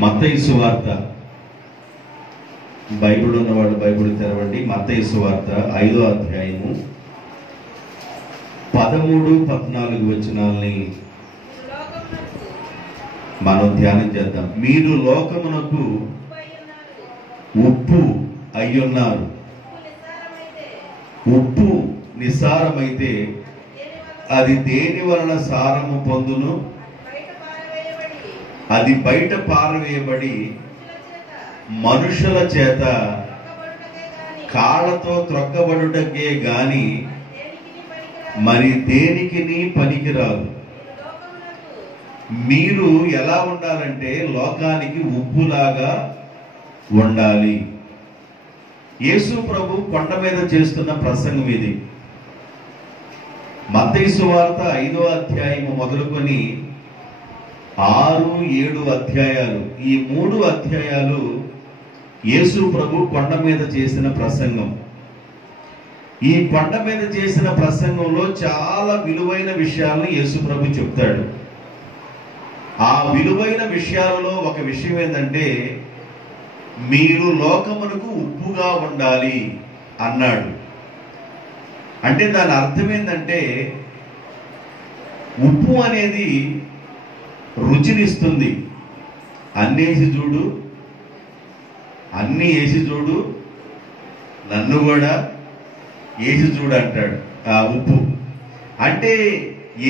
మత్తయి సువార్త, బైబిల్ ఉన్నవాళ్ళు బైబిల్ తెరవండి. మత్తయి సువార్త 5వ అధ్యాయము 13-14 వచనాల్ని మనం ధ్యానం చేద్దాం. మీరు లోకమునకు ఉప్పు అయ్యున్నారు. ఉప్పు నిస్సారమైతే అది దేని వలన సారము పొందును? అది బయట పారవేయబడి మనుషుల చేత కాళ్ళతో త్రొక్కబడుటకే గాని మరి దేనికిని పనికిరాదు. మీరు ఎలా ఉండాలంటే లోకానికి ఉప్పులాగా ఉండాలి. యేసు ప్రభు కొండ మీద చేస్తున్న ప్రసంగం ఇది. మత్తయి సువార్త 5వ అధ్యాయము మొదలుకొని 6-7 అధ్యాయాలు, ఈ 3 అధ్యాయాలు యేసు ప్రభు కొండ మీద చేసిన ప్రసంగం. ఈ కొండ మీద చేసిన ప్రసంగంలో చాలా విలువైన విషయాలను యేసు ప్రభు చెప్తాడు. ఆ విలువైన విషయాలలో ఒక విషయం ఏంటంటే, మీరు లోకమునకు ఉప్పుగా ఉండాలి అన్నాడు. అంటే దాని అర్థం ఏంటంటే, ఉప్పు అనేది రుచినిస్తుంది. అన్ని వేసి చూడు, అన్ని వేసి చూడు, నన్ను కూడా వేసి చూడు అంటాడు. ఆ ఉప్పు అంటే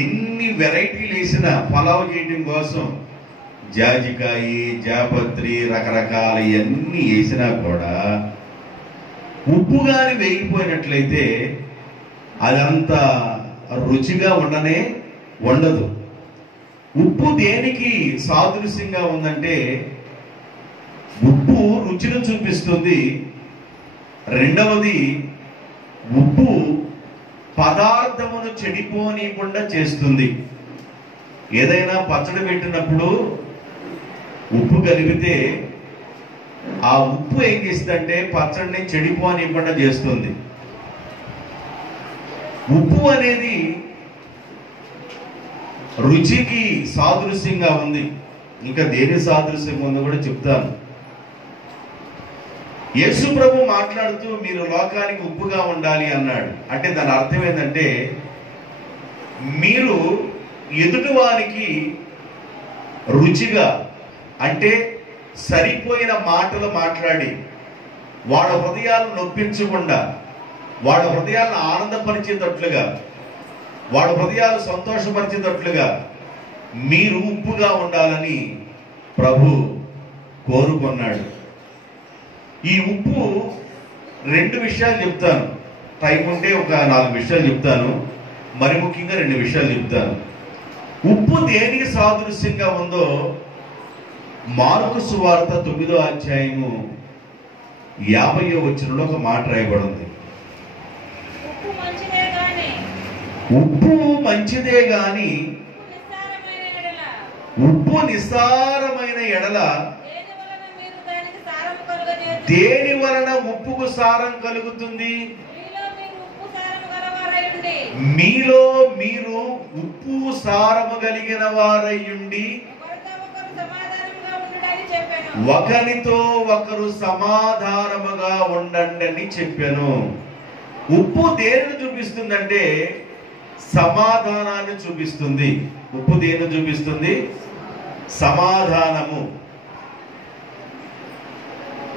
ఎన్ని వెరైటీలు వేసినా పలావ్ చేయడం కోసం జాజికాయ, జాపత్రి, రకరకాల ఇవన్నీ వేసినా కూడా ఉప్పు కానీ వేగిపోయినట్లయితే అదంత రుచిగా ఉండదు. ఉప్పు దేనికి సాదృశ్యంగా ఉందంటే, ఉప్పు రుచిని చూపిస్తుంది. రెండవది, ఉప్పు పదార్థమును చెడిపోనీయకుండా చేస్తుంది. ఏదైనా పచ్చడి పెట్టినప్పుడు ఉప్పు కలిపితే ఆ ఉప్పు ఏం చేస్తుందంటే పచ్చడిని చెడిపోనీయకుండా చేస్తుంది. ఉప్పు అనేది రుచికి సాదృశ్యంగా ఉంది. ఇంకా దేని సాదృశ్యంగా ఉందో కూడా చెప్తాను. యేసు ప్రభు మాట్లాడుతూ మీరు లోకానికి ఉప్పుగా ఉండాలి అన్నాడు. అంటే దాని అర్థం ఏంటంటే, మీరు ఎదుటివారికి రుచిగా, అంటే సరిపోయిన మాటలు మాట్లాడి వాళ్ళ హృదయాలను నొప్పించకుండా, వాళ్ళ హృదయాలను ఆనందపరిచేటట్లుగా, వాళ్ళ హృదయాలు సంతోషపరిచేటట్లుగా మీరు ఉప్పుగా ఉండాలని ప్రభు కోరుకున్నాడు. ఈ ఉప్పు 2 విషయాలు చెప్తాను. టైం ఉంటే ఒక 4 విషయాలు చెప్తాను. మరి ముఖ్యంగా 2 విషయాలు చెప్తాను. ఉప్పు దేనికి సాదృశ్యంగా ఉందో మార్కు సువార్త 9వ అధ్యాయము 50వ వచనంలో ఒక మాట రాయబడింది. ఉప్పు మంచిదే గాని ఉప్పు నిస్సారమైన ఎడల దేని వలన ఉప్పుకు సారం కలుగుతుంది? మీలో మీరు ఉప్పు సారము కలిగిన వారయ్యుండి ఒకరితో ఒకరు సమాధానముగా ఉండండి అని చెప్పాను. ఉప్పు దేనిని చూపిస్తుందంటే సమాధానాన్ని చూపిస్తుంది. ఉప్పు దేనిని చూపిస్తుంది? సమాధానము.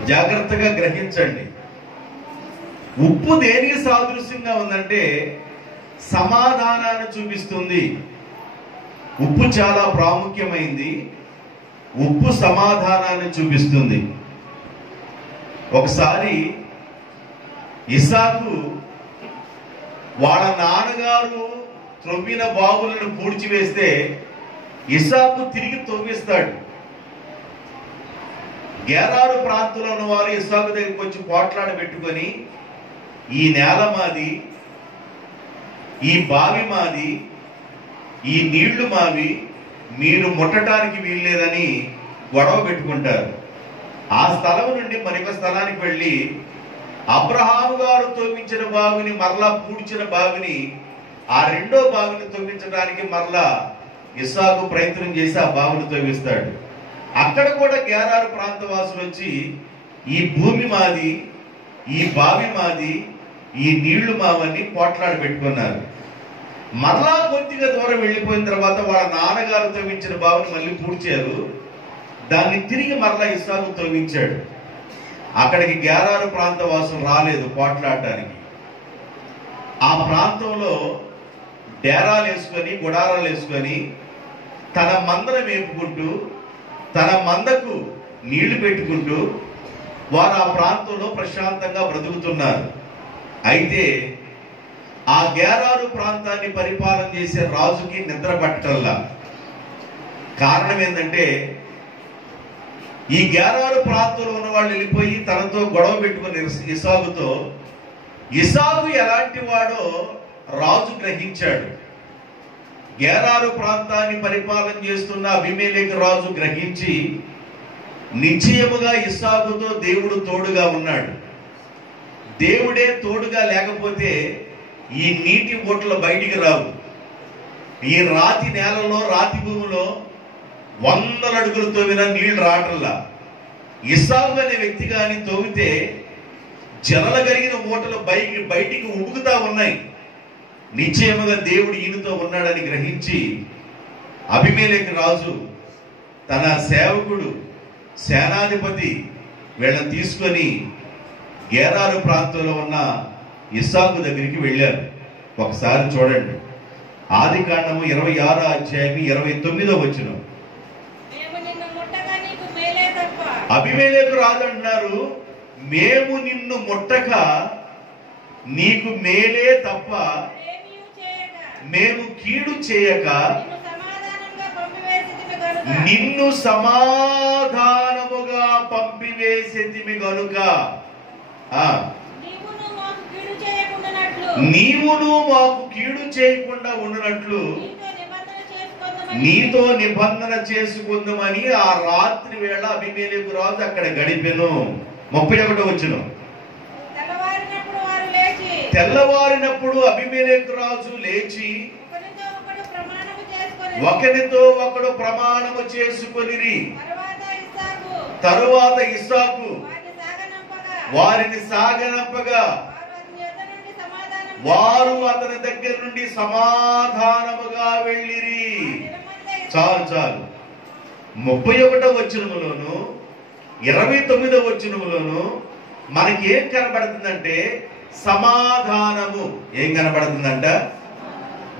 జాగ్రత్తగా గ్రహించండి. ఉప్పు దేనికి సాదృశ్యంగా ఉందంటే సమాధానాన్ని చూపిస్తుంది. ఉప్పు చాలా ప్రాముఖ్యమైంది. ఉప్పు సమాధానాన్ని చూపిస్తుంది. ఒకసారి ఇస్సాకు వాళ్ళ నాన్నగారు త్రవ్విన బావులను పూడ్చివేస్తే ఇస్సాకు తిరిగి తవ్విస్తాడు. గెరారు ప్రాంతంలో ఉన్న వారు ఇస్సాకు దగ్గరికి వచ్చి పోట్లాడ పెట్టుకొని, ఈ నేల మాది, ఈ బావి మాది, ఈ నీళ్లు మావి, మీరు ముట్టడానికి వీల్లేదని గొడవ పెట్టుకుంటారు. ఆ స్థలం నుండి మరొక స్థలానికి వెళ్ళి అబ్రహాము గారు తవ్వించిన బావిని, మరలా పూడ్చిన బావిని, ఆ 2వ బావిని తవ్వించడానికి మరలా ఇస్సాకు ప్రయత్నం చేసి ఆ బావిని తవ్విస్తాడు. అక్కడ కూడా గెరారు ప్రాంతవాసులు వచ్చి ఈ భూమి మాది, ఈ బావి మాది, ఈ నీళ్లు మావని పోట్లాడి పెట్టుకున్నారు. మరలా కొద్దిగా దూరం వెళ్ళిపోయిన తర్వాత వాళ్ళ నాన్నగారు తవ్వించిన బావిని మళ్ళీ పూడ్చారు. దాన్ని తిరిగి మరలా ఇస్సాకు తవ్వించాడు. అక్కడికి గెరారు ప్రాంతవాసులు రాలేదు పోట్లాడటానికి. ఆ ప్రాంతంలో డేరాలు వేసుకొని, గుడారాలు వేసుకొని తన మందను మేపుకుంటూ, తన మందకు నీళ్లు పెట్టుకుంటూ వారు ఆ ప్రాంతంలో ప్రశాంతంగా బ్రతుకుతున్నారు. అయితే ఆ గెరారు ప్రాంతాన్ని పరిపాలన చేసే రాజుకి నిద్ర పట్టల్లా. కారణం ఏంటంటే ఈ గెరారు ప్రాంతంలో ఉన్న వాళ్ళు వెళ్ళిపోయి తనతో గొడవ పెట్టుకుని ఇస్సాకుతో, ఇస్సాకు ఎలాంటి వాడో రాజు గ్రహించాడు. గెరారు ప్రాంతాన్ని పరిపాలన చేస్తున్న అబీమెలెకు రాజు గ్రహించి నిశ్చయముగా ఇస్సాకుతో దేవుడు తోడుగా ఉన్నాడు. దేవుడే తోడుగా లేకపోతే ఈ నీటి ఓట్లు బయటికి రావు. ఈ రాతి నేలలో, రాతి భూమిలో 100 అడుగులు తవ్వినా నీళ్లు రావట్లా. ఇస్సాకు అనే వ్యక్తి కానీ తవ్వితే జలల కలిగిన ఓటలు బయటికి ఉబుకుతా ఉన్నాయి. నిశ్చయముగా దేవుడు ఈయనతో ఉన్నాడని గ్రహించి అబీమెలెకు రాజు తన సేవకుడు, సేనాధిపతి వీళ్ళని తీసుకొని గెరారు ప్రాంతంలో ఉన్న ఇస్సాకు దగ్గరికి వెళ్ళారు. ఒకసారి చూడండి, ఆదికాండము 26వ అధ్యాయం 29వ వచనం. అబీమెలెకు రాజు అంటున్నారు, మేము నిన్ను ముట్టక నీకు మేలే తప్ప మేము కీడు చేయక నిన్ను సమాధానముగా పంపివేసేదిమి గనుక నీవును మాకు కీడు చేయకుండా ఉండునట్లు నీతో నిబంధన చేసుకుందామని ఆ రాత్రి వేళ అబీమెలెకు రాజు అక్కడ గడిపెను. 31వ వచనం. తెల్లవారినప్పుడు అబీమెలెకు రాజు లేచి ఒకరితో ఒకడు ప్రమాణము చేసుకొనిరి. తరువాత ఇస్సాకు వారిని సాగనంపగా వారు అతని దగ్గర నుండి సమాధానముగా వెళ్ళిరి. చాలు 31వ వచనములోను 29వ వచనములోను మనకి ఏం కనబడుతుందంటే సమాధానము. ఏం కనబడుతుందంట?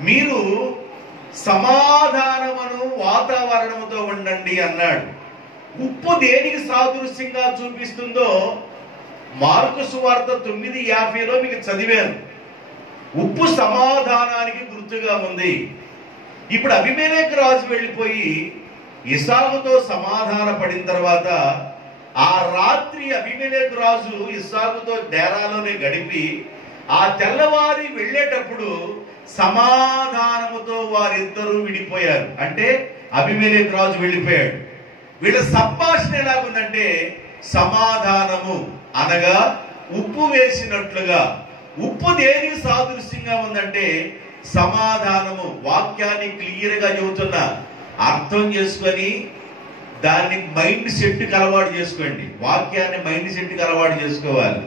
మీరు సమాధానమును వాతావరణముతో ఉండండి అన్నాడు. ఉప్పు దేనికి సాదృశ్యంగా చూపిస్తుందో మార్కు సువార్త 9:50లో మీకు చదివాను. ఉప్పు సమాధానానికి గుర్తుగా ఉంది. ఇప్పుడు అబీమెలెకు రాజు వెళ్ళిపోయి ఇస్సాకుతో సమాధాన పడిన తర్వాత ఆ రాత్రి అబీమెలెకు రాజు ఇస్సాకుతో డేరాలోనే గడిపి ఆ తెల్లవారి వెళ్ళేటప్పుడు సమాధానముతో వారిద్దరూ విడిపోయారు. అంటే అబీమెలెకు రాజు వెళ్ళిపోయాడు. వీళ్ళ సంభాషణ ఎలాగుందంటే సమాధానము అనగా ఉప్పు వేసినట్లుగా. ఉప్పు దేనికి సాదృశ్యంగా ఉందంటే సమాధానము. వాక్యాన్ని క్లియర్ గా చెబుతున్నా, అర్థం చేసుకొని దాన్ని మైండ్ సెట్కి అలవాటు చేసుకోండి. వాక్యాన్ని మైండ్ సెట్కి అలవాటు చేసుకోవాలి.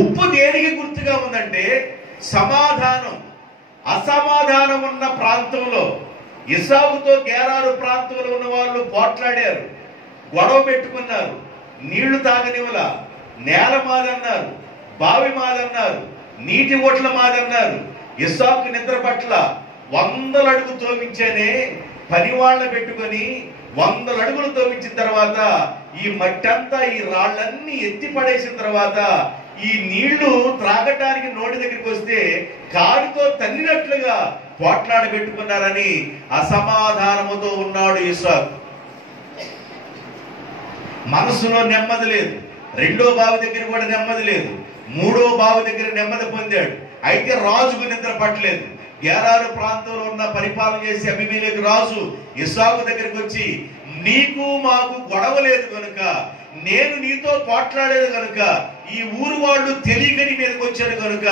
ఉప్పు దేనికి గుర్తుగా ఉందంటే సమాధానం. అసమాధానం ఉన్న ప్రాంతంలో ఇస్సాకుతో గెరారు ప్రాంతంలో ఉన్న వాళ్ళు పోట్లాడారు, గొడవ పెట్టుకున్నారు. నీళ్లు తాగనివలా, నేల మాదన్నారు, బావి మాదన్నారు, నీటి ఓట్ల మాదన్నారు. ఇస్సాకు నిద్ర పట్ల 100 అడుగు తోమించేనే పని వాళ్ళ పెట్టుకొని 100 అడుగులు తోమించిన తర్వాత ఈ మట్టి అంతా, ఈ రాళ్ళన్నీ ఎత్తి పడేసిన తర్వాత ఈ నీళ్లు త్రాగటానికి నోటి దగ్గరికి వస్తే కాడితో తన్నినట్లుగా పోట్లాడ పెట్టుకున్నారని అసమాధానముతో ఉన్నాడు ఇస్సాకు. మనసులో నెమ్మది లేదు. 2వ బావి దగ్గర కూడా నెమ్మది లేదు. 3వ బావి దగ్గర నెమ్మది పొందాడు. అయితే రాజుకు నిద్ర పట్టలేదు. గెరారు ప్రాంతంలో ఉన్న పరిపాలన చేసి అబీమెలెకు రాజు ఇస్సాకు దగ్గరికి వచ్చి, నీకు మాకు గొడవ లేదు కనుక, నేను నీతో పోట్లాడేది కనుక, ఈ ఊరు వాళ్ళు తెలియకని మీదకి వచ్చారు కనుక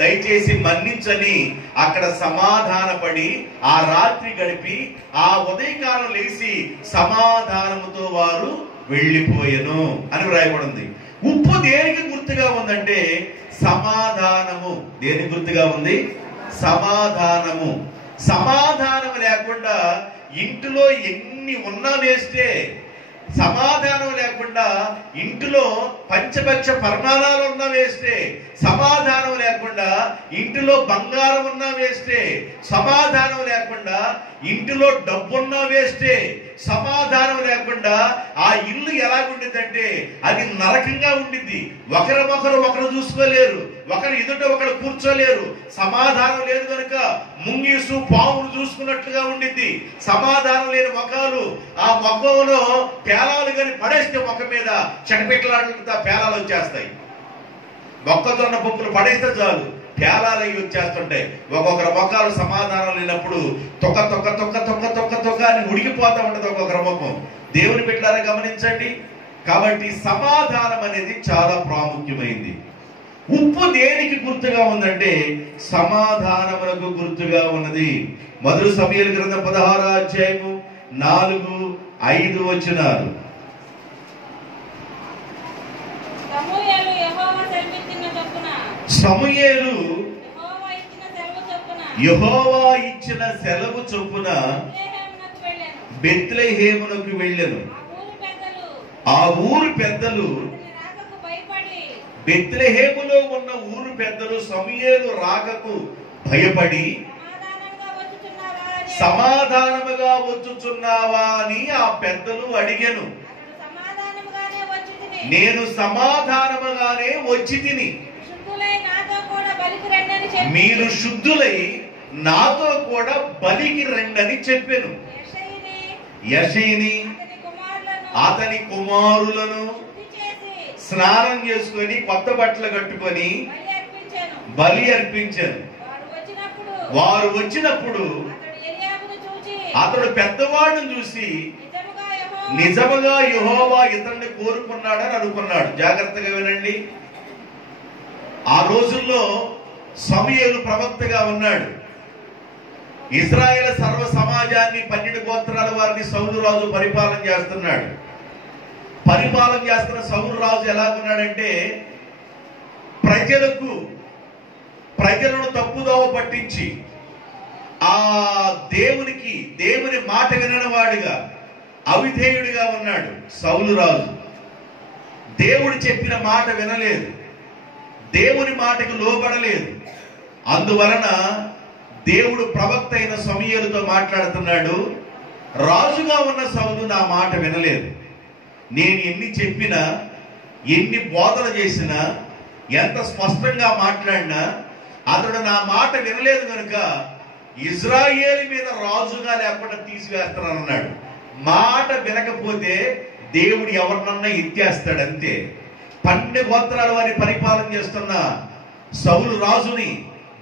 దయచేసి మన్నించని అక్కడ సమాధానపడి ఆ రాత్రి గడిపి ఆ ఉదయకాలం లేచి సమాధానముతో వారు వెళ్ళిపోయెను అని వ్రాయబడింది. ఉప్పు దేనికి గుర్తుగా ఉందంటే సమాధానము. దేనికి గుర్తుగా ఉంది? సమాధానము. సమాధానం లేకుండా ఇంటిలో ఎన్ని ఉన్నా వేస్తే, సమాధానం లేకుండా ఇంటిలో పంచపక్ష పరిమాణాలు ఉన్నా వేస్తే, సమాధానం లేకుండా ఇంటిలో బంగారం ఉన్నా వేస్తే, సమాధానం లేకుండా ఇంటిలో డబ్బున్నా వేస్తే, సమాధానం లేకుండా ఆ ఇల్లు ఎలాగుండిద్దంటే అది నరకంగా ఉండిద్ది. ఒకరు చూసుకోలేరు, ఒకరు ఎదుట ఒకరు కూర్చోలేరు. సమాధానం లేదు కనుక ముంగీసు పాములు చూసుకున్నట్లుగా ఉండిద్ది. సమాధానం లేని మొఖాలు, ఆ మొఖంలో పేలాలు కానీ పడేస్తే ముఖం మీద చెడపెట్టలాడుతా పేలాలు వచ్చేస్తాయి. మొక్కజొన్న పప్పులు పడేస్తే చాలు పేలాలు అవి వచ్చేస్తుంటాయి. ఒక్కొక్కరు మొఖాలు సమాధానం లేనప్పుడు తొక్క తొక్క తొక్క తొక్క తొక్క తొక్క అని ఉడికిపోతా ఉంటది ఒక్కొక్కరు ముఖం. దేవుని బిడ్డలారా గమనించండి. కాబట్టి సమాధానం అనేది చాలా ప్రాముఖ్యమైంది. ఉప్పు దేనికి గుర్తుగా ఉందంటే సమాధానములకు గుర్తుగా ఉన్నది. మొదటి సమూయేలు గ్రంథం 16వ అధ్యాయము 4-5 వచనాలు. సమూయేలు యెహోవా ఇచ్చిన సెలవు చొప్పున బెత్లెహేమునకు వెళ్ళెను. ఆ ఊరు పెద్దలు, బెత్లెహేములో ఉన్న ఊరు పెద్దలు సమూయేలు రాకకు భయపడి సమాధానముగా వచ్చుచున్నావా అని ఆ పెద్దలు అడిగెను. నేను సమాధానముగానే వచ్చి తిని, మీరు శుద్ధులై నాతో కూడా బలికి రండని చెప్పెను. యెషయిని అతని కుమారులను స్నానం చేసుకొని కొత్త బట్టలు కట్టుకొని బలి అర్పించాను. వారు వచ్చినప్పుడు అతడు పెద్దవాడిని చూసి నిజముగా యెహోవా ఇతన్ని కోరుకున్నాడని అనుకున్నాడు. జాగ్రత్తగా వినండి. ఆ రోజుల్లో సమూయేలు ప్రవక్తగా ఉన్నాడు. ఇశ్రాయేలు సర్వ సమాజాన్ని 12 గోత్రాల వారిని సౌలు రాజు పరిపాలన చేస్తున్నాడు. పరిపాలన చేస్తున్న సౌలు రాజు ఎలాగున్నాడంటే ప్రజలను తప్పుదోవ పట్టించి ఆ దేవుని మాట విననివాడుగా అవిధేయుడిగా ఉన్నాడు సౌలు రాజు. దేవుడు చెప్పిన మాట వినలేదు, దేవుని మాటకు లోబడలేదు. అందువలన దేవుడు ప్రవక్త అయిన సమూయేలుతో మాట్లాడుతున్నాడు. రాజుగా ఉన్న సౌలు నా మాట వినలేదు. నేను ఎన్ని చెప్పినా, ఎన్ని బోధన చేసినా, ఎంత స్పష్టంగా మాట్లాడినా అతడు నా మాట వినలేదు కనుక ఇజ్రాయేలు మీద రాజుగా లేకుండా తీసివేస్తానన్నాడు. మాట వినకపోతే దేవుడు ఎవరినన్నా ఎత్తేస్తాడు అంతే. 12 గోత్రాల వారిని పరిపాలన చేస్తున్న సౌలు రాజుని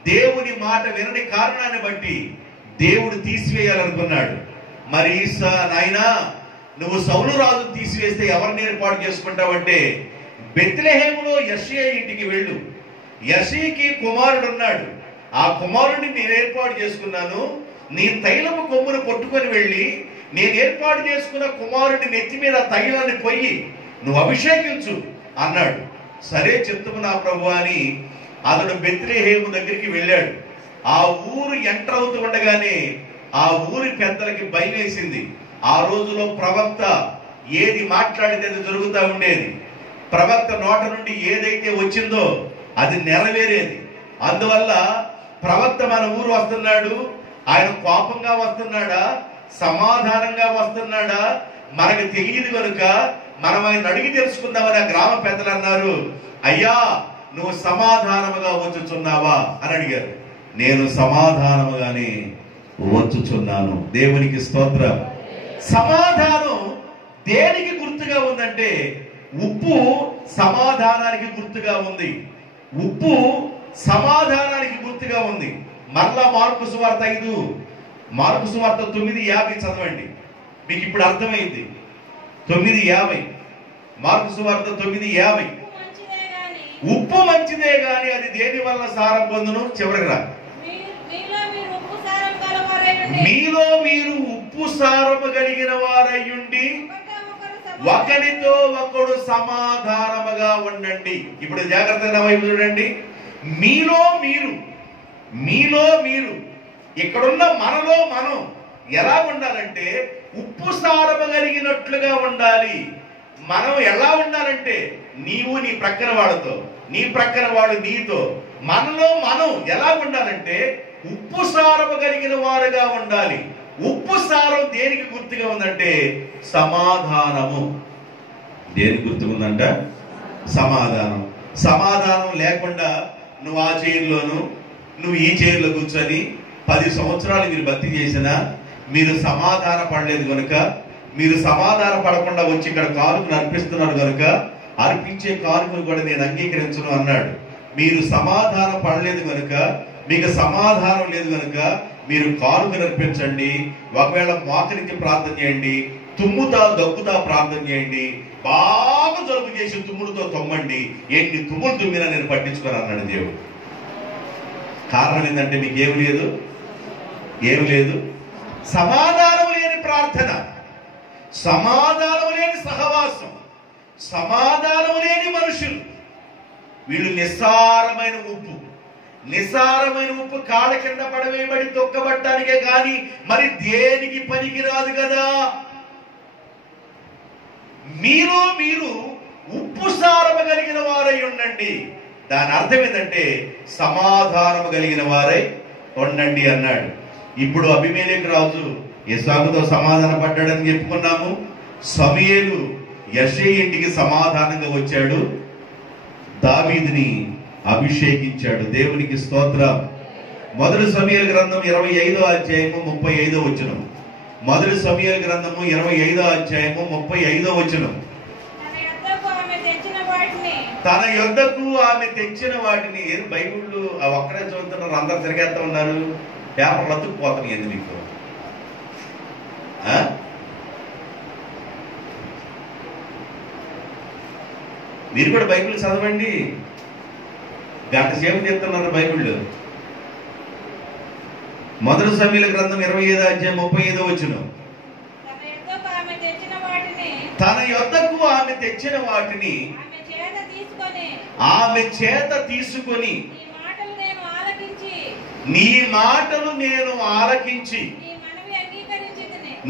దేవుని మాట వినని కారణాన్ని బట్టి దేవుడు తీసివేయాలనుకున్నాడు. మరి నాయనా, నువ్వు సౌలు రాజును తీసివేస్తే ఎవరిని ఏర్పాటు చేసుకుంటావంటే బెత్లెహేములో యెషయా ఇంటికి వెళ్ళు. యెషయికి కుమారుడు ఉన్నాడు. ఆ కుమారుడిని నేను ఏర్పాటు చేసుకున్నాను. నీ తైలము కొమ్మును పట్టుకొని వెళ్ళి నేను ఏర్పాటు చేసుకున్న కుమారుడి నెత్తి మీద తైలాన్ని పొయ్యి నువ్వు అభిషేకించు అన్నాడు. సరే చెప్తున్నా నా ప్రభు అని అతడు బెత్లెహేము దగ్గరికి వెళ్ళాడు. ఆ ఊరు ఎంటర్ అవుతూ ఉండగానే ఆ ఊరి పెద్దలకి భయం వేసింది. ఆ రోజులో ప్రవక్త ఏది మాట్లాడితే అది జరుగుతూ ఉండేది. ప్రవక్త నోట నుండి ఏదైతే వచ్చిందో అది నెరవేరేది. అందువల్ల ప్రవక్త మన ఊరు వస్తున్నాడు, ఆయన కోపంగా వస్తున్నాడా, సమాధానంగా వస్తున్నాడా మనకు తెలియదు కనుక మనం ఆయన అడిగి తెలుసుకుందామని ఆ గ్రామ పెద్దలు అన్నారు. అయ్యా, నువ్వు సమాధానముగా వచ్చుచున్నావా అని అడిగారు. నేను సమాధానముగానే వచ్చుచున్నాను. దేవునికి స్తోత్రం. సమాధానం దేనికి గుర్తుగా ఉందంటే ఉప్పు సమాధానానికి గుర్తుగా ఉంది. ఉప్పు సమాధానానికి గుర్తుగా ఉంది. మరలా మార్కు సువార్త 9:50 చదవండి, మీకు ఇప్పుడు అర్థమైంది. 9:50 మార్కు సువార్త 9:50. ఉప్పు మంచిదే గాని అది దేని వల్ల సారం పొందును? చివరికి రా. మీలో మీరు ఉప్పు సారము కలిగిన వారయ్యుండి ఒకరితో ఒకడు సమాధానముగా ఉండండి. ఇప్పుడు జాగ్రత్తగా వైపు చూడండి. మీలో మీరు ఇక్కడున్న మనలో మనం ఎలా ఉండాలంటే ఉప్పు సారము కలిగినట్లుగా ఉండాలి. మనం ఎలా ఉండాలంటే నీవు నీ ప్రక్కన వాడితో, నీ ప్రక్కన వాడు నీతో, మనలో మనం ఎలా ఉండాలంటే ఉప్పు సారము కలిగిన వారుగా ఉండాలి. ఉప్పు సారం దేనికి గుర్తుగా ఉందంటే సమాధానము. దేనికి గుర్తుగా ఉందంట? సమాధానం. సమాధానం లేకుండా నువ్వు ఆ చైర్లోను నువ్వు ఈ చైర్లో కూర్చొని 10 సంవత్సరాలు మీరు భక్తి చేసినా మీరు సమాధాన పడలేదు కనుక, మీరు సమాధాన పడకుండా వచ్చి ఇక్కడ కానుకను అర్పిస్తున్నారు కనుక అర్పించే కానుకను కూడా నేను అంగీకరించను అన్నాడు. మీరు సమాధాన పడలేదు కనుక, మీకు సమాధానం లేదు కనుక మీరు కానుకను అర్పించండి. ఒకవేళ మోకరించి ప్రార్థన చేయండి, తుమ్ముతా దగ్గుతా ప్రార్థన చేయండి, బాగా జలుబు చేసి తుమ్ములతో తొమ్మండి, ఎన్ని తుమ్ములు తుమ్మినా నేను పట్టించుకోను అన్నాడు దేవుడు. కారణం ఏంటంటే మీకు ఏమి లేదు సమాధానం లేని ప్రార్థన, సమాధానం లేని సహవాసం, సమాధానం లేని మనుషులు. వీళ్ళు నిస్సారమైన ఉప్పు కాళ్ళ కింద పడవేయబడి తొక్కబట్టానికే కానీ మరి దేనికి పనికిరాదు కదా. మీరు ఉప్పు సారము కలిగిన వారై ఉండండి. దాని అర్థం ఏంటంటే సమాధానము కలిగిన వారై ఉండండి అన్నాడు. ఇప్పుడు అబీమెలెకు రాజు ఇస్సాకుతో సమాధాన పడ్డాడని చెప్పుకున్నాము. సమూయేలు యెషై ఇంటికి సమాధానంగా వచ్చాడు, దావీదుని అభిషేకించాడు. దేవునికి స్తోత్రం. మొదటి సమూయేలు గ్రంథం 25వ అధ్యాయము 35వ వచనం. మొదటి సమూయేలు గ్రంథము 25వ అధ్యాయము 35వ వచనం. తన యొద్దకు ఆమె తెచ్చిన వాటిని. బైబిళ్ళు ఒక్కడే చదువుతున్నారు, అందరు తిరిగేస్తా ఉన్నారు, పేపర్లు అతుక్కుపోతున్నాయి. ఎందుకు మీకు? మీరు కూడా బైబిల్ చదవండి. గంట సేపు చెప్తున్నారు బైబిళ్ళు. మొదటి సమూయేలు గ్రంథం 25వ అధ్యాయం 35వ వచనం. తన యొద్దకు ఆమె తెచ్చిన వాటిని ఆమె చేత తీసుకొని నీ మాటలు నేను ఆలకించి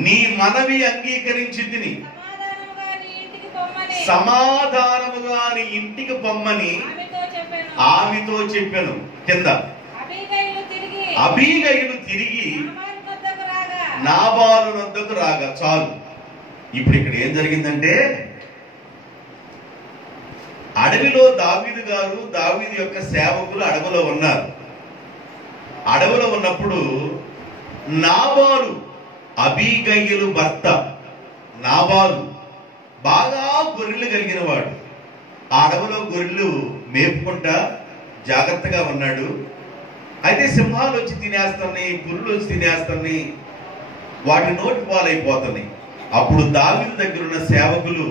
నీ మనవి అంగీకరించితిని, సమాధానముగా నీ ఇంటికి పొమ్మని ఆమెతో చెప్పాను. కింద అబీగయిలు తిరిగి నాబాలు నొద్దకు రాగా. చాలు. ఇప్పుడు ఇక్కడ ఏం జరిగిందంటే అడవిలో దావీదు గారు, దావీదు యొక్క సేవకులు అడవిలో ఉన్నారు. అడవిలో ఉన్నప్పుడు నాబాలు, అబీగయిలు భర్త నాబాలు బాగా గొర్రెలు కలిగిన వాడు. ఆ అడవిలో గొర్రెలు మేపుకుంటా జాగ్రత్తగా ఉన్నాడు. అయితే సింహాలు వచ్చి తినేస్తున్నాయి, పురులు వచ్చి తినేస్తున్నాయి, వాటి నోటి పాలైపోతున్నాయి. అప్పుడు దావీదు దగ్గర ఉన్న సేవకులు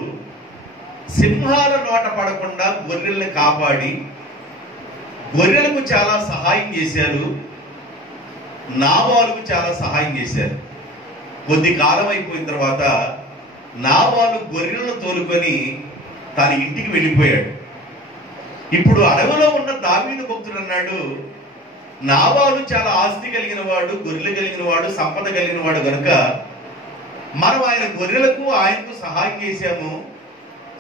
సింహాల నోట పడకుండా గొర్రెల్ని కాపాడి గొర్రెలకు చాలా సహాయం చేశారు, నాబాలుకు చాలా సహాయం చేశారు. కొద్ది కాలం అయిపోయిన తర్వాత నాబాలు గొర్రెలను తోలుకొని తన ఇంటికి వెళ్ళిపోయాడు. ఇప్పుడు అడవిలో ఉన్న దావీదు భక్తుడు అన్నాడు, నాబాలు చాలా ఆస్తి కలిగిన వాడు, గొర్రెలు కలిగిన వాడు, సంపద కలిగిన వాడు కనుక మనం ఆయన గొర్రెలకు ఆయనకు సహాయం చేశాము,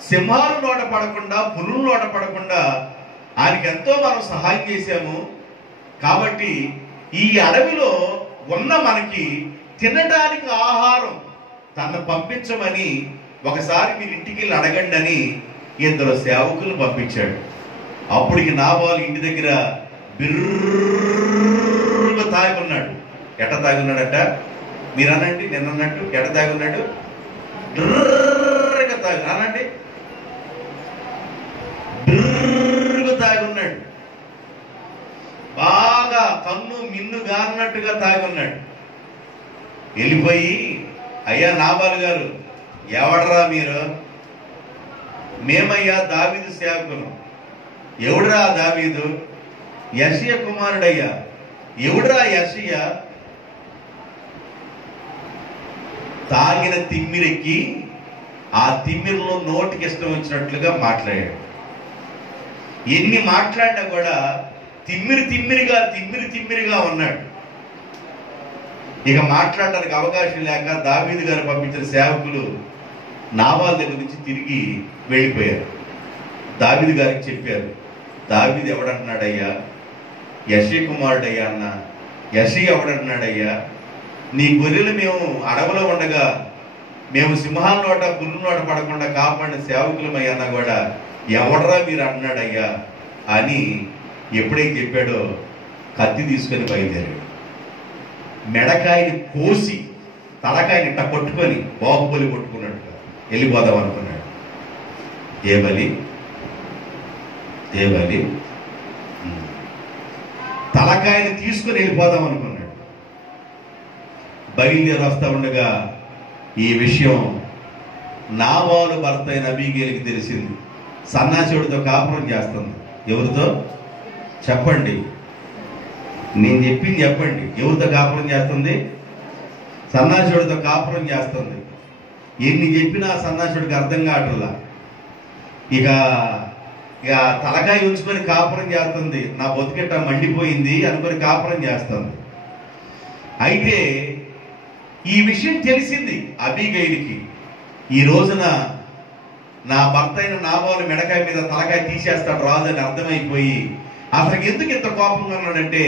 సింహాలు నోట పడకుండా పులుల నోట పడకుండా ఆయనకి ఎంతో మనం సహాయం చేశాము. కాబట్టి ఈ అడవిలో ఉన్న మనకి తినడానికి ఆహారం తను పంపించమని ఒకసారి మీరు ఇంటికి వెళ్ళి అడగండి అని 2 సేవకులు పంపించాడు. అప్పటికి నాబాలు ఇంటి దగ్గర బిర్రుగా తాగున్నాడు. ఎట్ట తాగున్నాడట? మీరు అనండి, నేను అన్నట్టు ఎట్ట తాగున్నాడు? బిర్రుగా తాగు అనండి, బిర్రుగా తాగున్నాడు. బాగా కన్ను మిన్ను గారినట్టుగా తాగున్నాడు. వెళ్ళిపోయి, అయ్యా నాబాలు గారు, ఎవడరా మీరు? మేమయ్యా దావీదు సేవకులు, ఎవడురా దావీదు? యెషయా కుమారుడయ్యా. ఎవడురా యెషయా? తాగిన తిమ్మిరెక్కి ఆ తిమ్మిరిలో నోటికి ఇష్టం వచ్చినట్లుగా మాట్లాడాడు. ఎన్ని మాట్లాడినా కూడా తిమ్మిరిగా ఉన్నాడు. ఇక మాట్లాడడానికి అవకాశం లేక దావీదు గారు పంపించిన సేవకులు నాబాలు దగ్గర నుంచి తిరిగి వెళ్ళిపోయారు. దావీదు గారికి చెప్పారు, దావీదు ఎవడంటున్నాడయ్యా? యెషయా కుమారుడయ్యా అన్న. యెషయా ఎవడంటున్నాడయ్యా? నీ గొర్రెలు మేము అడవిలో ఉండగా మేము సింహాల నోట పుల్లు నోట పడకుండా కాపాడిన సేవకులమై అన్నా కూడా ఎవడరా మీరు అన్నాడయ్యా అని ఎప్పుడైతే చెప్పాడో కత్తి తీసుకొని బయలుదేరాడు. మెడకాయని కోసి తలకాయని ఇట్ట కొట్టుకొని బాహుబలి కొట్టుకున్నట్టుగా వెళ్ళిపోదాం అనుకున్నాడు. ఏ బలి తలకాయని తీసుకొని వెళ్ళిపోదాం అనుకున్నాడు. బయలుదేరి వస్తా ఉండగా ఈ విషయం నాబాలు భర్త అయిన అబీగేలుకి తెలిసింది. సన్నాసుడితో కాపురం చేస్తుంది. ఎవరితో చెప్పండి, నేను చెప్పింది చెప్పండి. ఎవరితో కాపురం చేస్తుంది? సన్నాసుడితో కాపురం చేస్తుంది. ఎన్ని చెప్పినా సన్నాసుడికి అర్థం కావట్లా. ఇక తలకాయ ఉంచుకొని కాపురం చేస్తుంది. నా బతుకెట్ట మండిపోయింది అనుకొని కాపురం చేస్తుంది. అయితే ఈ విషయం తెలిసింది అబీగైలుకి. ఈ రోజున నా భర్త అయిన నాబాలు మెడకాయ మీద తలకాయ తీసేస్తాడు రాజు అని అర్థమైపోయి అసలు ఎందుకు ఇంత కోపంగా ఉన్నాడంటే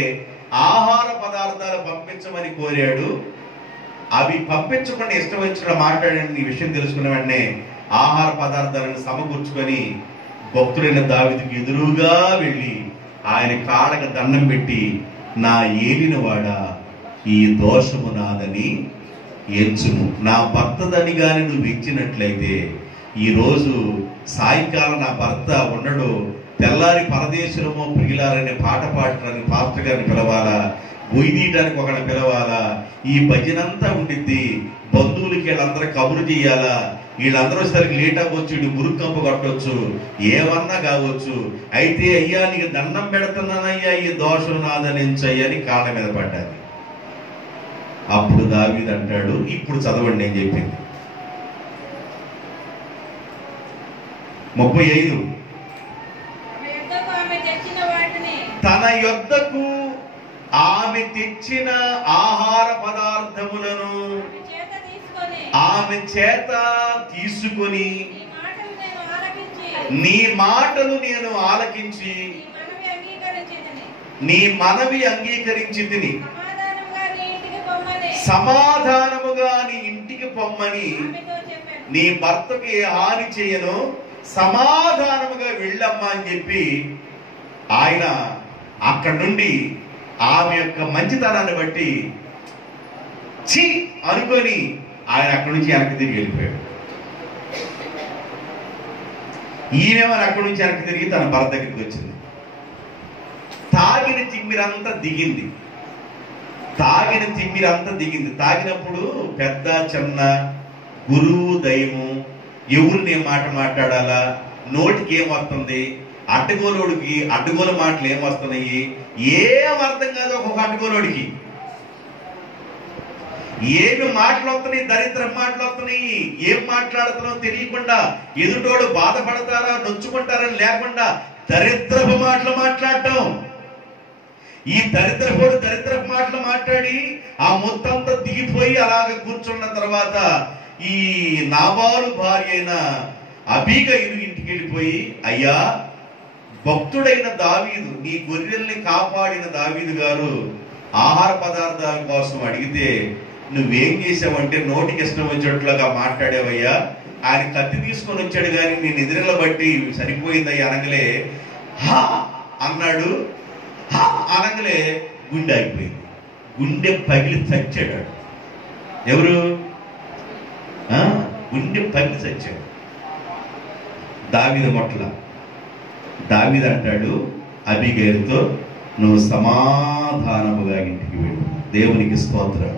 ఆహార పదార్థాలు పంపించమని కోరాడు. అవి పంపించకుండా ఇష్టం వచ్చిన మాట్లాడండి. ఈ విషయం తెలుసుకున్న వెంటనే ఆహార పదార్థాలను సమకూర్చుకొని భక్తుడైన దావీదుకి ఎదురుగా వెళ్ళి ఆయన కాళ్ళకి దండం పెట్టి, నా ఏలినవాడా, ఈ దోషము నాదని ఎంచుము. నా భర్తదని గాని నువ్వు ఇచ్చినట్లయితే ఈరోజు సాయంకాలం నా భర్త ఉండడు, తెల్లారి పరదేశులమో ప్రియులారనే పాట పాడటానికి పాస్టర్ గారిని పిలవాలా, గొయ్యి తీయడానికి ఒకరిని పిలవాలా, ఈ భజనంతా ఉండిద్ది, బంధువులకి వీళ్ళందరూ కబురు చేయాలా, వీళ్ళందరూ సరికి లేట్ అవ్వచ్చు, ఇటు మురుక్కంపు కట్టవచ్చు, ఏమన్నా కావచ్చు. అయితే అయ్యా నీకు దండం పెడుతున్నానయ్యా, ఈ దోషం నాదనించయ్యా అని కాళ్ళ మీద పడ్డారు. అప్పుడు దావీదు అంటాడు, ఇప్పుడు చదవండి నేను చెప్పింది 35. తన యొద్దకు ఆమె తెచ్చిన ఆహార పదార్థములను ఆమె చేత తీసుకొని నీ మాటలు నేను ఆలకించి నీ మనవి అంగీకరించి తిని సమాధానముగా నీ ఇంటికి పొమ్మని, నీ భర్తకి ఏ హాని చేయను, సమాధానముగా వెళ్ళమ్మా అని చెప్పి ఆయన అక్కడి నుండి ఆమె యొక్క మంచితనాన్ని బట్టి ఛీ అనుకొని ఆయన అక్కడి నుంచి వెనక్కి తిరిగి వెళ్ళిపోయాడు. ఈమెమని అక్కడి నుంచి వెనక్కి తిరిగి తన భర్త దగ్గరికి వచ్చింది. తాగిన తిమ్మిరంతా దిగింది. తాగినప్పుడు పెద్ద చిన్న, గురువు దైవము, ఎవరిని ఏం మాట మాట్లాడాలా, నోటికి ఏం వస్తుంది, అడ్డగోలోడికి అడ్డగోలు మాటలు ఏం వస్తున్నాయి, ఏం అర్థం కాదు. ఒక్కొక్క అడ్డగోలోడికి ఏమి మాటలు వస్తున్నాయి, దరిద్ర మాటలు వస్తున్నాయి. ఏం మాట్లాడుతున్నావు తెలియకుండా ఎదుటోడు బాధపడతారా నొచ్చుకుంటారని లేకుండా దరిద్రపు మాటలు మాట్లాడటం. ఈ దరిద్రపు మాటలు మాట్లాడి ఆ మొత్తంతో దిగిపోయి అలాగ కూర్చున్న తర్వాత ఈ నాబాలు భార్య అయిన అబీగైలు ఇంటికి వెళ్ళిపోయి, అయ్యా భక్తుడైన దావీదు, నీ గొర్రెల్ని కాపాడిన దావీదు గారు ఆహార పదార్థాల కోసం అడిగితే నువ్వేం చేసావంటే నోటికి ఇష్టం వచ్చేట్లుగా మాట్లాడావయ్యా. ఆయన కత్తి తీసుకొని వచ్చాడు కానీ నేను ఎదురుల బట్టి సరిపోయిందయ్యా అనగలే హా అన్నాడు. హా అనగలే గుండె అయిపోయింది. గుండె పగిలి చచ్చాడు. ఎవరు? గుండె పగిలి చచ్చాడు దావీదు మొట్ల. దావీదు అంటాడు అబీగైలుతో, నువ్వు సమాధానముగా ఇంటికి వెళ్ళు. దేవునికి స్తోత్రం.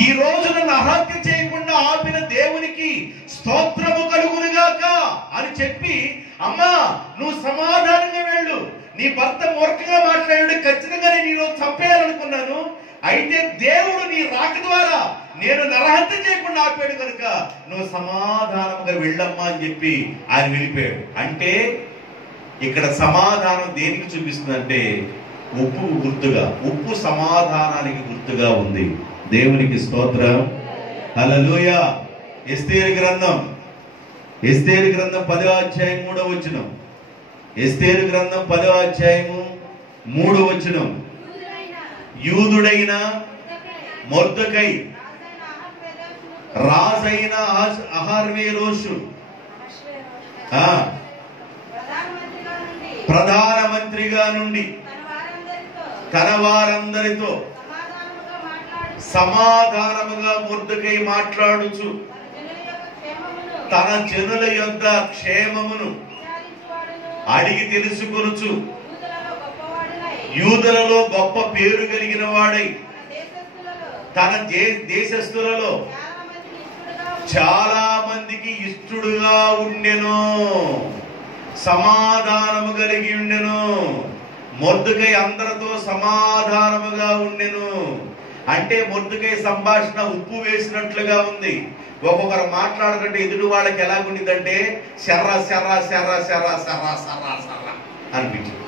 ఈ రోజు నన్ను అహత్య చేయకుండా ఆపిన దేవునికి స్తోత్రము కలుగునుగాక అని చెప్పి అమ్మా నువ్వు సమాధానంగా వెళ్ళు, నీ భర్త మూర్ఖంగా మాట్లాడాడు, ఖచ్చితంగా నేను ఈరోజు చంపేయాలనుకున్నాను, అయితే దేవుడు నీ రాక ద్వారా నేను నరహత్య చేయకుండా ఆపాడు కనుక నువ్వు సమాధానంగా వెళ్ళమ్మా అని చెప్పి ఆయన వెళ్ళిపోయాడు. అంటే ఇక్కడ సమాధానం దేనికి చూపిస్తుందంటే ఉప్పు గుర్తుగా, ఉప్పు సమాధానానికి గుర్తుగా ఉంది. దేవునికి స్తోత్రం, హల్లెలూయా. ఎస్తేరు గ్రంథం 10వ అధ్యాయం 3వ వచనం. ఎస్తేరు గ్రంథం 10వ అధ్యాయము 3వ వచనం. యూదుడైన మొర్దెకై రాజైన అహర్వేరోషు ప్రధానమంత్రిగా నుండి తన వారందరితో సమాధానముగా మొర్దెకై మాట్లాడుచు తన జనుల యొద్ద క్షేమమును అడిగి తెలుసుకొనుచు యూదులలో గొప్ప పేరు కలిగిన వాడై తన దేశస్థులలో చాలా మందికి ఇష్టడుగా ఉండెను, సమాధానము కలిగి ఉండెను. మొర్దెకై అందరితో సమాధానముగా ఉండెను. అంటే మొర్దెకై సంభాషణ ఉప్పు వేసినట్లుగా ఉంది. ఒక్కొక్కరు మాట్లాడుతుంటే ఎదుటి వాళ్ళకి ఎలాగుండిందంటే శర్రా శర్రా శర్రా శర్రా శర్రా శర్రా శర్రా అనిపించింది.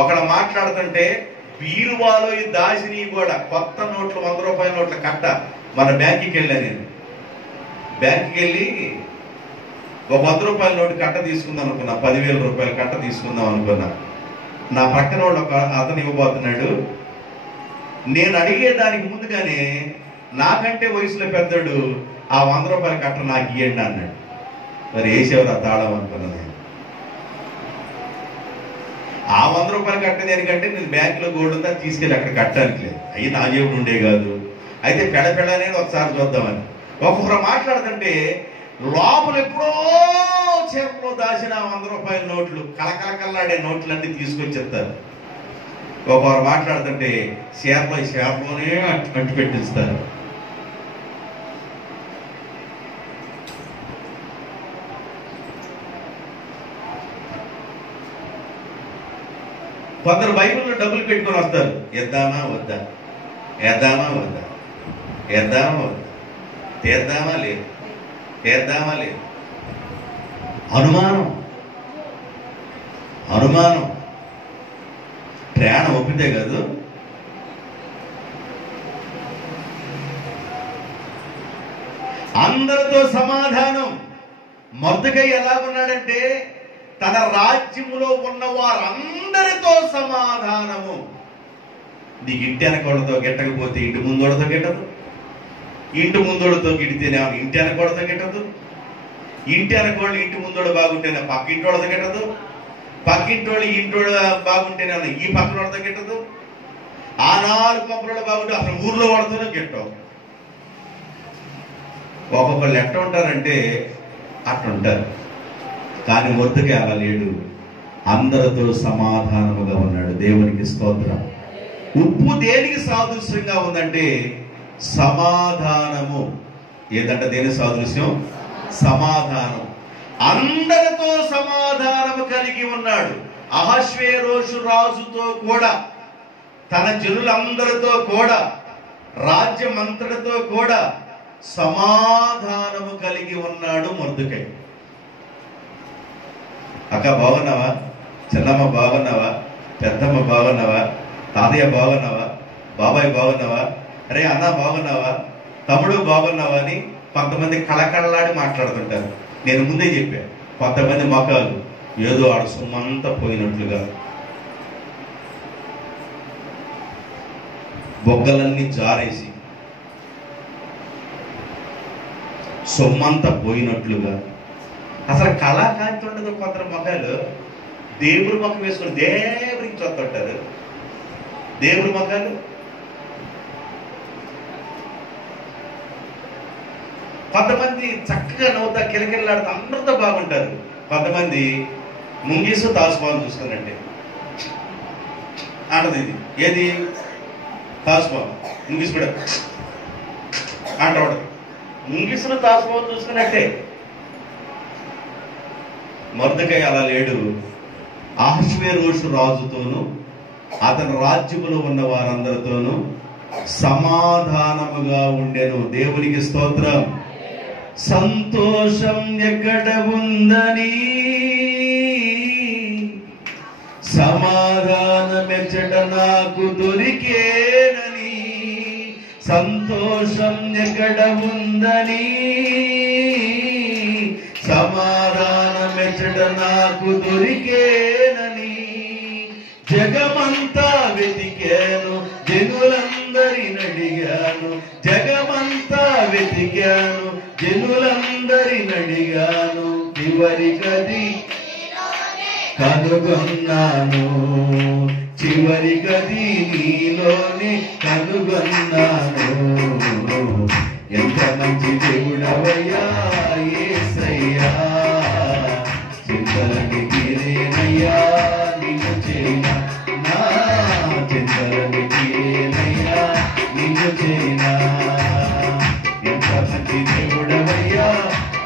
ఒకడు మాట్లాడుతుంటే బీరువాలో ఈ దాసిని కూడా కొత్త నోట్లు 100 రూపాయల నోట్ల కట్ట మన బ్యాంకుకి వెళ్ళాను. నేను బ్యాంకుకి వెళ్ళి ఒక 100 రూపాయల నోటు కట్ట తీసుకుందాం అనుకున్నా, 10,000 రూపాయల కట్ట తీసుకుందాం అనుకున్నా. నా పక్కన వాడు ఒక అతను ఇవ్వబోతున్నాడు. నేను అడిగేదానికి ముందుగానే నాకంటే వయసులో పెద్దడు ఆ 100 రూపాయల కట్ట నాకు ఇవ్వండి అన్నాడు. మరి వేసేవారు ఆ తాళం అనుకున్నాను. ఆ 100 రూపాయల కట్ట దేనికంటే నేను బ్యాంకులో గోల్డ్ ఉందా తీసుకెళ్ళి అక్కడ కట్టడానికి లేదు, అవి నా జేబులు ఉండే కాదు. అయితే పెడపెడనే ఒకసారి చూద్దామని ఒక్కొక్కరు మాట్లాడుతుంటే లోపల ఎప్పుడో చేపలో దాచిన 100 రూపాయల నోట్లు కలకలకల్లాడే నోట్లన్నీ తీసుకొచ్చేస్తారు. ఒక్కొక్కరు మాట్లాడుతుంటే షేర్లోనే అంటు పెట్టిస్తారు. కొందరు బైబిల్లో డబ్బులు పెట్టుకొని వస్తారు, ఎద్దామా వద్దా, వేద్దామా వద్దా, వేద్దామా వద్దా, తీద్దామా లేదు, తీద్దామా లేదు. అనుమానం అనుమానం ప్రయాణం ఒప్పితే కాదు. అందరితో సమాధానం. మొర్దెకై ఎలాగున్నాడంటే తన రాజ్యములో ఉన్న వారందరితో సమాధానము. నీకు ఇంటి వెనకోడతో గిట్టకపోతే ఇంటి ముందోడతో గిట్టదు, ఇంటి ముందోడతో గిడితేనే ఇంటి వెనకోడతో గిట్టదు, ఇంటి వెనకోళ్ళు ఇంటి ముందోడు బాగుంటేనే పక్క ఇంటోడతో గిట్టదు, పక్కింటోళ్ళు ఇంటోడు బాగుంటేనే ఈ పక్కన వాడితో గిట్టదు, ఆ 4 కొబ్బరిలో బాగుంటే అసలు ఊర్లో వాడుతూనే గిట్టవు. ఒక్కొక్కళ్ళు ఎట్ట ఉంటారంటే అట్లుంటారు. కానీ మొర్దెకై అలా లేడు, అందరితో సమాధానముగా ఉన్నాడు. దేవునికి స్తోత్రం. ఉప్పు దేనికి సాదృశ్యంగా ఉందంటే సమాధానము. ఏదంటే దేని సాదృశ్యం? సమాధానం. అందరితో సమాధానము కలిగి ఉన్నాడు. అహష్వేరోషు రాజుతో కూడా, తన జనులందరితో కూడా, రాజ్యమంతటితో కూడా సమాధానము కలిగి ఉన్నాడు మొర్దెకై. అక్క బాగున్నావా, చిన్నమ్మ బాగున్నావా, పెద్దమ్మ బాగున్నావా, తాతయ్య బాగున్నావా, బాబాయ్ బాగున్నావా, అరే అన్న బాగున్నావా, తమ్ముడు బాగున్నావా అని కొంతమంది కళకళలాడి మాట్లాడుతుంటారు. నేను ముందే చెప్పాను, కొంతమంది మొఖాలు ఏదో ఆడ సొమ్మంతా పోయినట్లుగా, బొగ్గలన్నీ జారేసి సొమ్మంతా పోయినట్లుగా, అసలు కళాకాంతి ఉండదు. కొందరు మొఖాలు దేవుడి మొఖం వేసుకుని దేవుడికి చూస్తుంటారు. దేవుడి మొఖాలు కొంతమంది చక్కగా నవ్వుతా కిలకిలాడుతూ అందరితో బాగుంటారు. కొంతమంది ముంగీసు తాసుపాలు చూసుకున్నట్టే అంటది. ఇది ఏది? తాసుపాలు. ముంగీసు కూడా అంటవాడు. ముంగీసును తాసుపాలు చూసుకున్నట్టే. మొర్దెకై అలా లేడు. అహష్వేరోషు రాజుతోను అతని రాజ్యములో ఉన్న వారందరితోనూ సమాధానముగా ఉండెను. దేవునికి స్తోత్రం. సంతోషం ఎక్కడ ఉందని, సమాధానమెచ్చట నాకు దొరికేనని. సంతోషం ఎక్కడ ఉందని, సమాధానమెచ్చట నాకు దొరికేనని. జగమంతా వెతికాను, జనులందరిని అడిగాను. జగమంతా వెతికాను, జనులందరిని అడిగాను. చివరికది కనుగొన్నాను, చివరికది నీలోనే కనుగొన్నాను. ఎంత మంచి దేవుడవయ్యా యేసయ్యా, చింతలని తీరేనయ్యా నిన్ను చేయినా, నా చింతలని తీరేనయ్యా నిన్ను చేయినా. ఎంత మంచి దేవుడవయ్యా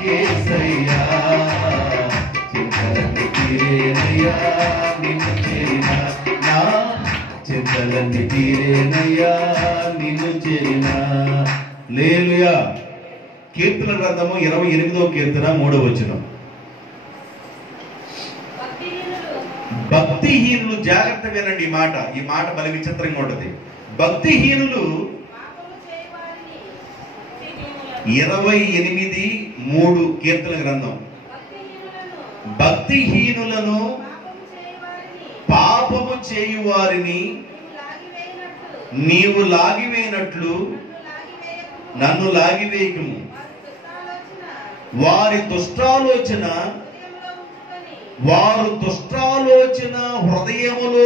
యేసయ్యా, చింతలని తీరేనయ్యా నిన్ను చేయినా, నా చింతలని తీరేనయ్యా నిన్ను చేయినా. హల్లెలూయా. కీర్తన గ్రంథము 28వ కీర్తన 3వ వచనం. భక్తిహీనులు, జాగ్రత్త వినండి ఈ మాట. ఈ మాట బలి విచిత్రంగా ఉంటది. భక్తిహీనులు 28:3 కీర్తన గ్రంథం. భక్తిహీనులను పాపము చేయు వారిని నీవు లాగివేయనట్లు నన్ను లాగివేయకుము. వారి దుష్టాలోచన హృదయములో